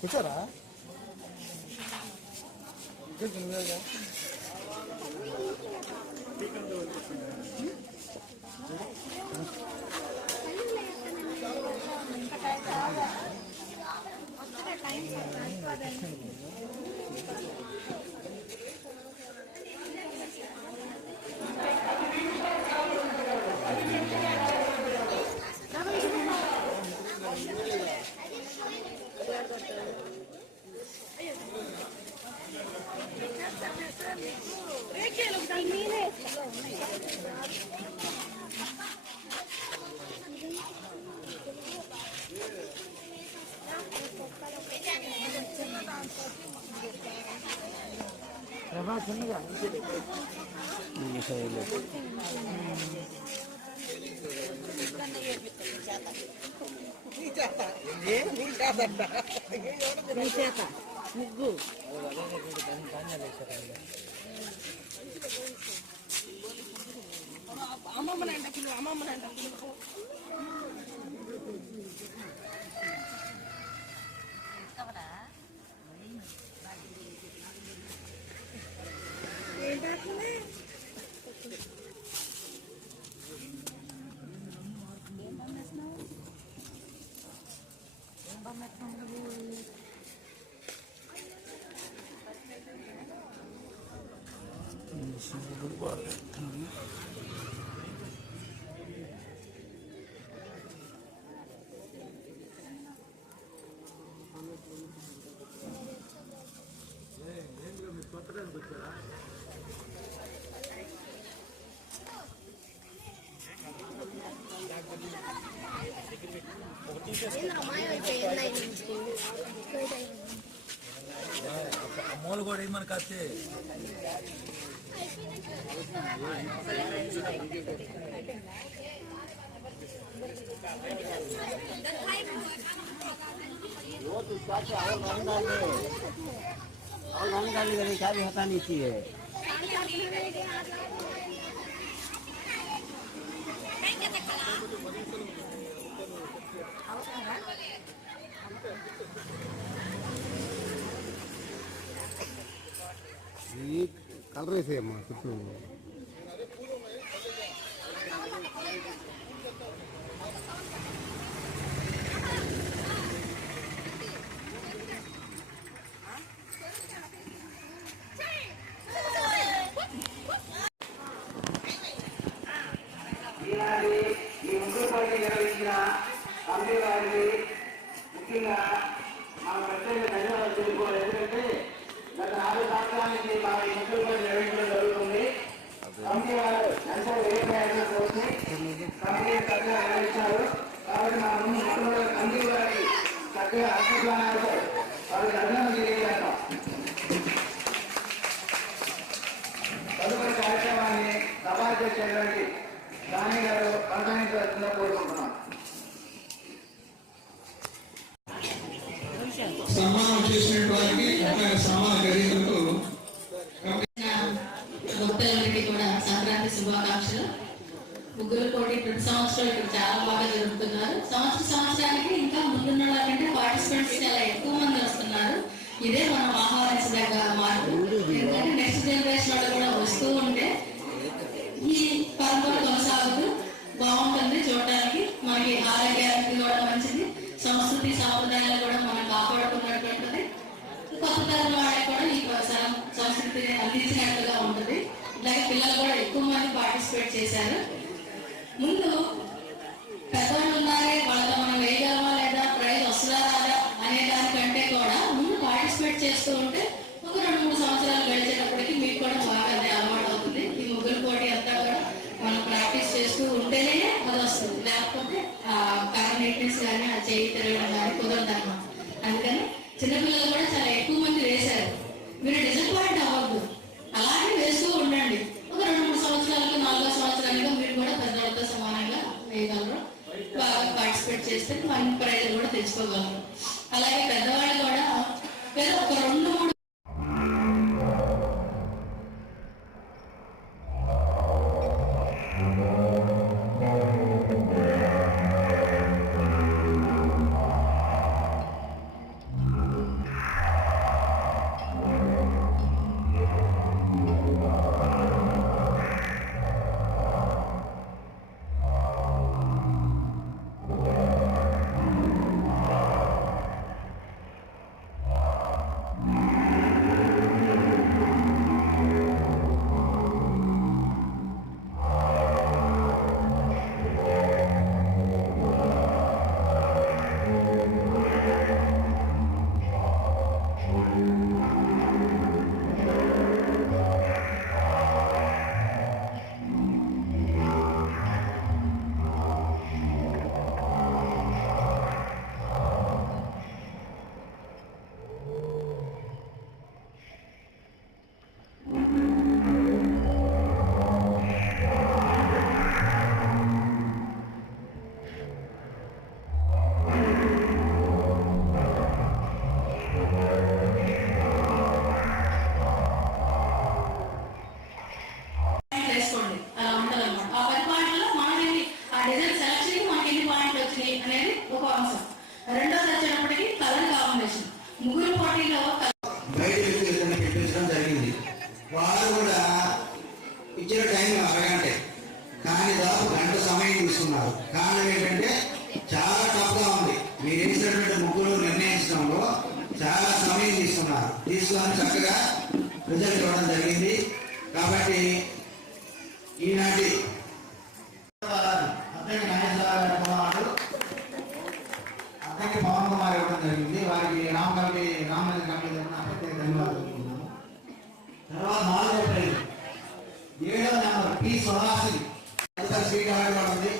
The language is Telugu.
కూర్చోరా ముగ్గు అమ్మమ్మనంట కిలో అమ్మమ్మనంట కిలో అమ్మోలు కూడా మనకు వస్తే और गाने गाने का क्या भी होता नहीं चाहिए ये कलर से अम्मा कुछ ముఖ్యంగా మన ప్రత్యేక ధన్యవాదాలు తెలుసుకోవాలి. ఎందుకంటే గత 4 సంవత్సరాల నుంచి మా ఈ ముగ్గురు పని నిర్వహించడం జరుగుతుంది. కమిటీ వారు ఎంతో వేగంగా కోసి కమిటీ చక్కగా నిర్వహించారు. కాబట్టి మా ముందు ముఖ్యంగా కమిటీ వారికి చక్కగా అర్థప్లానాలతో వారికి అభినందనలు తెలియజేస్తాం. తదుపరి కార్యక్రమాన్ని సభాధ్యక్ష చేయడానికి రాణి గారు కొనసాగించాల్సిందిగా కోరుకుంటున్నాం. సన్మానం చేసినటువంటి సమాన ఖరీదులకు భక్తులందరికీ కూడా సంక్రాంతి శుభాకాంక్షలు. ముగ్గురు పోటీ ప్రతి సంవత్సరం ఇక్కడ చాలా బాగా జరుపుతున్నారు. సంవత్సరానికి ఇంకా ముందున్న వాళ్ళకంటే పార్టిసిపెంట్స్ చాలా ఎక్కువ మంది వస్తున్నారు. ఇదే మనం ఆహ్వానించదగ్గ మార్పు. ఎందుకంటే నెక్స్ట్ జనరేషన్ వాళ్ళు కూడా వస్తూ ఉంటే ఈ పరంపర కొనసాగుతూ బాగుంటుంది. చూడటానికి మనకి ఆరోగ్యానికి కూడా మంచిది, సంస్కృతి సాంప్రదాయాలు కూడా మనం కాపాడుకున్నటువంటిది. కొత్త తరం వాళ్ళకి కూడా ఈ సంస్కృతిని అందించినట్లుగా ఉంటుంది. ఇలాగే పిల్లలు కూడా ఎక్కువ మంది పార్టిసిపేట్ చేశారు. ముందు పెద్దవాళ్ళు ఉన్నారే వాళ్ళతో మనం వేయగలమా లేదా, ప్రైజ్ వస్తుందా రాదా అనే దానికంటే కూడా ముందు పార్టిసిపేట్ చేస్తూ ఉంటే ఒక 2-3 సంవత్సరాలు గడిచేటప్పటికి మీకు కూడా బాగా అలవాటు అవుతుంది. ఈ ముగ్గురు పోటీ అంతా కూడా మనం ప్రాక్టీస్ చేస్తూ ఉంటేనే అది వస్తుంది. లేకపోతే కర్ర నీట్నెస్ కానీ ఆ చేయి తిరగడం కానీ కుదరదు అన్నమాట. అందుకని చిన్నపిల్లలు కూడా చాలా ఎక్కువ మంది వేశారు. మీరు డిసప్పాయింట్ అవ్వద్దు, అలాగే వేస్తూ ఉండండి. ఒక 2-3 సంవత్సరాలకు 4వ సంవత్సరాలుగా మీరు కూడా పెద్దవాళ్ళతో సమానంగా వేయగలరు. బాగా పార్టిసిపేట్ చేస్తే మన ప్రైజ్ కూడా తెచ్చుకోగలరు. అలాగే పెద్దవాళ్ళు కూడా ఒక 2-3 వేసుకోండి, అలా ఉంటుంది అనమాట. ఆ 10 పాయింట్లలో మనకి ఆ డిజైన్ సెలక్షన్ మనకి ఎన్ని పాయింట్లు వచ్చినాయి అనేది ఒక అంశం. రెండోది వచ్చేటప్పటికి కలర్ కాంబినేషన్. ముగ్గురు పోటీలో బయట వ్యక్తులు పెట్టించడం జరిగింది. వాళ్ళు కూడా ఇచ్చిన టైం అరగంటే, కానీ దాదాపు గంట సమయం తీసుకున్నారు. కారణం ఏంటంటే చాలా టఫ్గా ఉంది. మీరు వేసినటువంటి ముగ్గురు నిర్ణయించడంలో చాలా సమయం తీసుకున్నారు. తీసుకొని చక్కగా రిజల్ట్ ఇవ్వడం జరిగింది. కాబట్టి ఈనాటి అద్దెకి నాగేశ్వరరావు కుమారుడు అద్దెకి పవన్ కుమార్ ఇవ్వడం జరిగింది. వారికి రామమందిర కమిటీ తరఫున ప్రత్యేక ధన్యవాదాలు. తర్వాత 4వ ప్రైజ్ 7వ నెంబర్ పి సుహాసిని శ్రీకాళ ఉంది.